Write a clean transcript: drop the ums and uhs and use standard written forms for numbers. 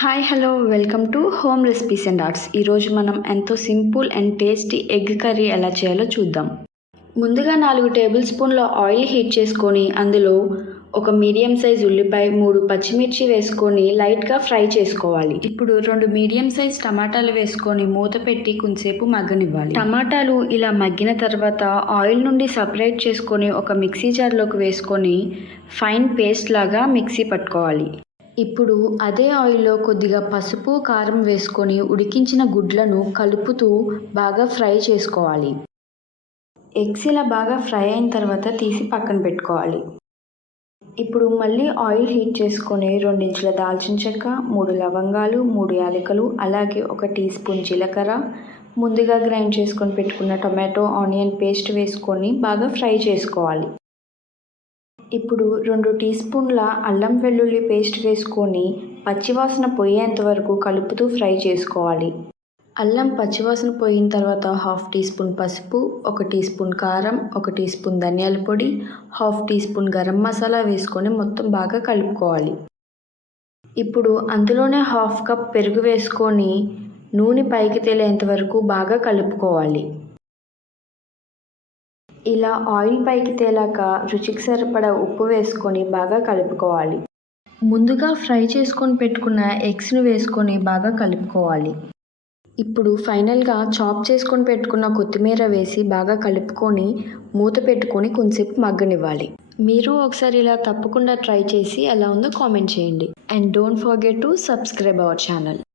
Hi hello welcome to home recipes and arts. ఈరోజు మనం ఎంతో simple and tasty egg curry ఎలా చేయాలో చూద్దాం. ముందుగా 4 టేబుల్ స్పూన్ల ఆయిల్ హీట్ చేసుకొని అందులో ఒక మీడియం సైజ్ ఉల్లిపాయ, 3 పచ్చిమిర్చి వేసుకొని లైట్గా ఫ్రై చేసుకోవాలి. ఇప్పుడు 2 మీడియం సైజ్ టమాటాలు వేసుకొని మూత పెట్టి కొంచెంసేపు మగ్గనివ్వాలి. టమాటాలు ఇలా మగ్గిన తర్వాత ఆయిల్ నుండి సపరేట్ చేసుకొని ఒక మిక్సీ జార్లోకి వేసుకొని ఫైన్ పేస్ట్ లాగా మిక్సీ పట్టుకోవాలి. ఇప్పుడు అదే ఆయిల్లో కొద్దిగా పసుపు, కారం వేసుకొని ఉడికించిన గుడ్లను కలుపుతూ బాగా ఫ్రై చేసుకోవాలి. ఎగ్స్ ఇలా బాగా ఫ్రై అయిన తర్వాత తీసి పక్కన పెట్టుకోవాలి. ఇప్పుడు మళ్ళీ ఆయిల్ హీట్ చేసుకొని 2 ఇంచుల దాల్చిన చెక్క, 3 లవంగాలు, 3 యాలకులు, అలాగే 1 టీ స్పూన్ జీలకర్ర, ముందుగా గ్రైండ్ చేసుకొని పెట్టుకున్న టొమాటో ఆనియన్ పేస్ట్ వేసుకొని బాగా ఫ్రై చేసుకోవాలి. ఇప్పుడు 2 టీ స్పూన్ల అల్లం వెల్లుల్లి పేస్ట్ వేసుకొని పచ్చివాసన పోయేంత వరకు కలుపుతూ ఫ్రై చేసుకోవాలి. అల్లం పచ్చివాసన పోయిన తర్వాత 1/2 టీ స్పూన్ పసుపు, 1 టీ స్పూన్ కారం, 1 టీ స్పూన్ ధనియాల పొడి, 1/2 టీ స్పూన్ గరం మసాలా వేసుకొని మొత్తం బాగా కలుపుకోవాలి. ఇప్పుడు అందులోనే 1/2 కప్ పెరుగు వేసుకొని నూనె పైకి తేలేంత వరకు బాగా కలుపుకోవాలి. ఇలా ఆయిల్ పైకి తేలాక రుచికి సరిపడా ఉప్పు వేసుకొని బాగా కలుపుకోవాలి. ముందుగా ఫ్రై చేసుకొని పెట్టుకున్న ఎగ్స్ను వేసుకొని బాగా కలుపుకోవాలి. ఇప్పుడు ఫైనల్గా చాప్ చేసుకొని పెట్టుకున్న కొత్తిమీర వేసి బాగా కలుపుకొని మూత పెట్టుకొని కొంచెంసేపు మగ్గనివ్వాలి. మీరు ఒకసారి ఇలా తప్పకుండా ట్రై చేసి ఎలా ఉందో కామెంట్ చేయండి. And don't forget to subscribe our channel.